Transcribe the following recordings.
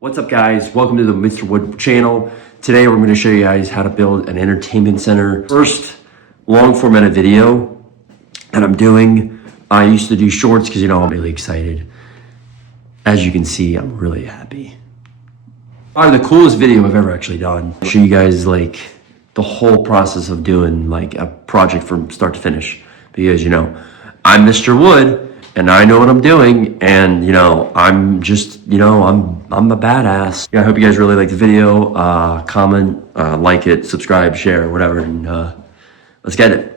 What's up, guys? Welcome to the Mr. Wood channel. Today we're going to show you guys how to build an entertainment center. First long formatted video that I'm doing. I used to do shorts because, I'm really excited. As you can see, I'm really happy. Probably the coolest video I've ever actually done. I'll show you guys like the whole process of doing like a project from start to finish. Because, I'm Mr. Wood. And I know what I'm doing, and I'm just, I'm a badass. Yeah, I hope you guys really like the video. Comment, like it, subscribe, share, whatever, and let's get it.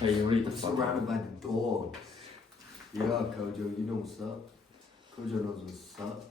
Hey, you read the surrounded by the dog. Yeah, Kojo, you know what's up. Kojo knows what's up.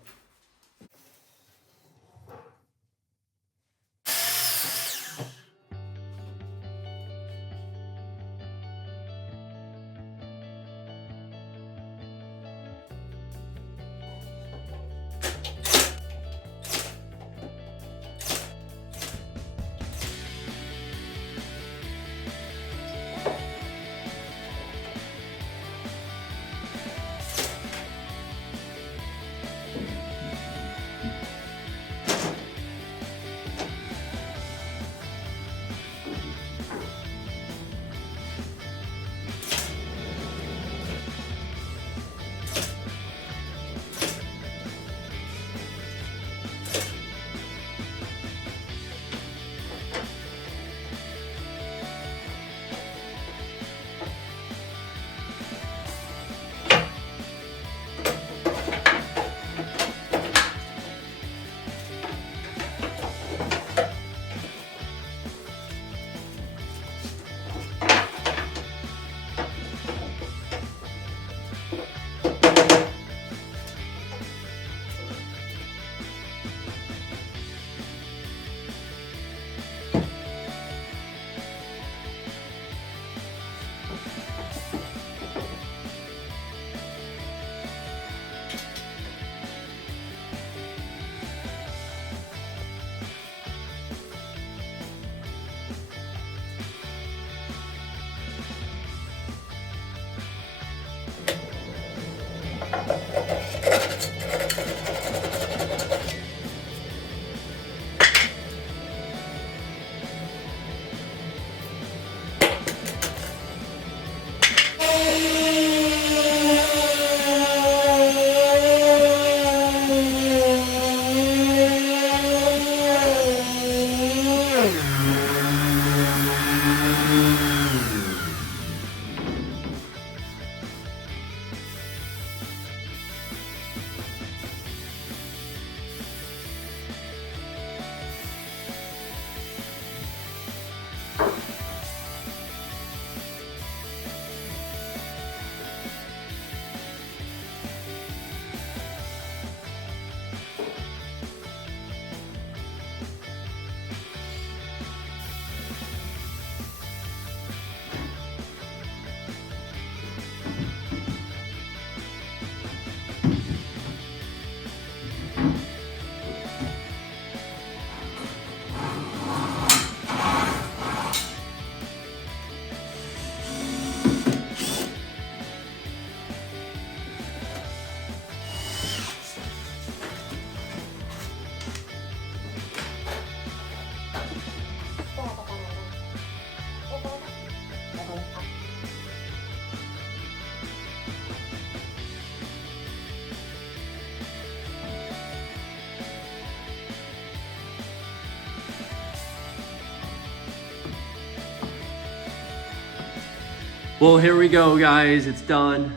Well, here we go, guys. It's done.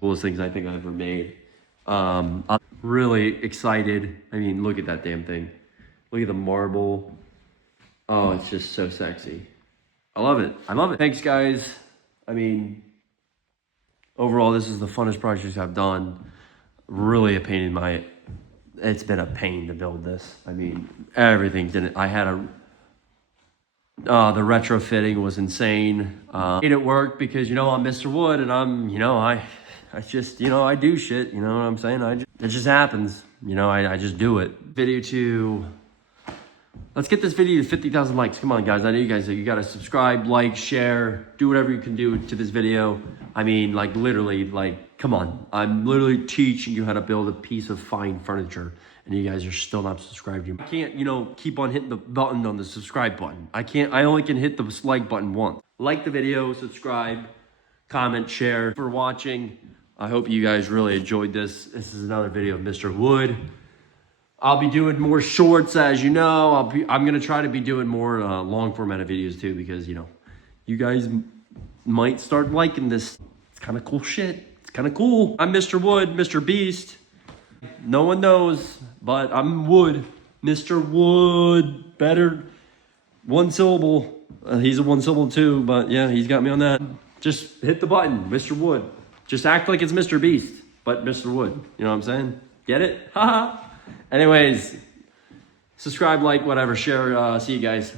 Coolest things I think I've ever made. I'm really excited. I mean, look at that damn thing. Look at the marble. Oh, it's just so sexy. I love it. I love it. Thanks, guys. I mean, overall, this is the funnest project I've done. Really a pain in my, it's been a pain to build this. I mean, everything didn't, I had the retrofitting was insane. Made it work because, I'm Mr. Wood and I'm, I just, I do shit, you know what I'm saying? It just happens, I just do it. Let's get this video to 50,000 likes. Come on, guys. I know you guys, you got to subscribe, like, share, do whatever you can do to this video. I mean, like, literally, like, come on. I'm literally teaching you how to build a piece of fine furniture, and you guys are still not subscribed. I can't, keep on hitting the button on the subscribe button. I only can hit the like button once. Like the video, subscribe, comment, share. For watching, I hope you guys really enjoyed this. This is another video of Mr. Wood. I'll be doing more shorts, as you know. I'm gonna try to be doing more long formatted videos too, because you guys might start liking this. It's kind of cool shit. It's kind of cool. I'm Mr. Wood, Mr. Beast. No one knows, but I'm Wood, Mr. Wood. Better one syllable. He's a one syllable too, but yeah, he's got me on that. Just hit the button, Mr. Wood. Just act like it's Mr. Beast, but Mr. Wood. You know what I'm saying? Get it? Haha. Anyways, subscribe, like, whatever, share. See you guys.